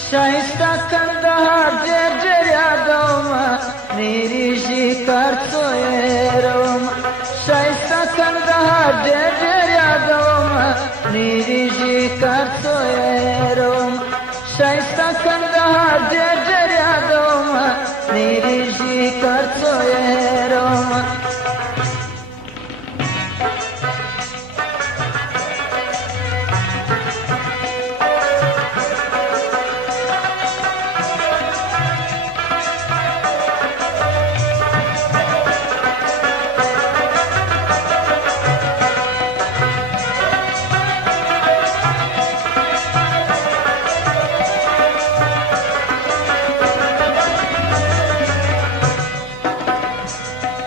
शाइस्ता कंदहार जर यादोमा मेरी शिकार सोयरोमा शाइस्ता कंदहार जर यादोमा मेरी शिकार सोयरोमा शाइस्ता कंदहार जर यादोमा मेरी शिकार सोयरोमा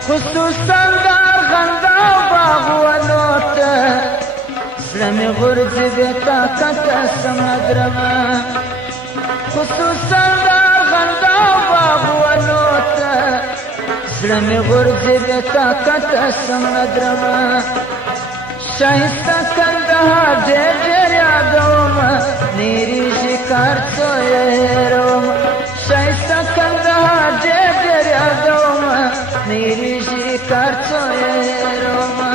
خصوصا دار غندا باغوانوت سلمي غرز بطاقة سمدرما خصوصا دار غندا باغوانوت سلمي غرز بطاقة سمدرما شايستا كندها جر يادوما نيري شكار سويروما شايستا كندها جر يادوما मेरी शिकार सोयरोमा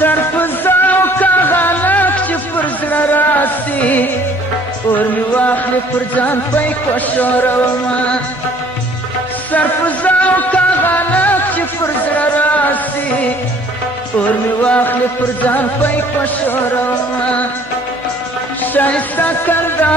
सरफजाओ का गालक चिपर रास्ती और मिवाखले पर जान पाई कोशोरमा सरफजाओ का गालक चिपर रास्ती और मिवाखले पर जान पाई कोशोरमा शाइस्ता कंदा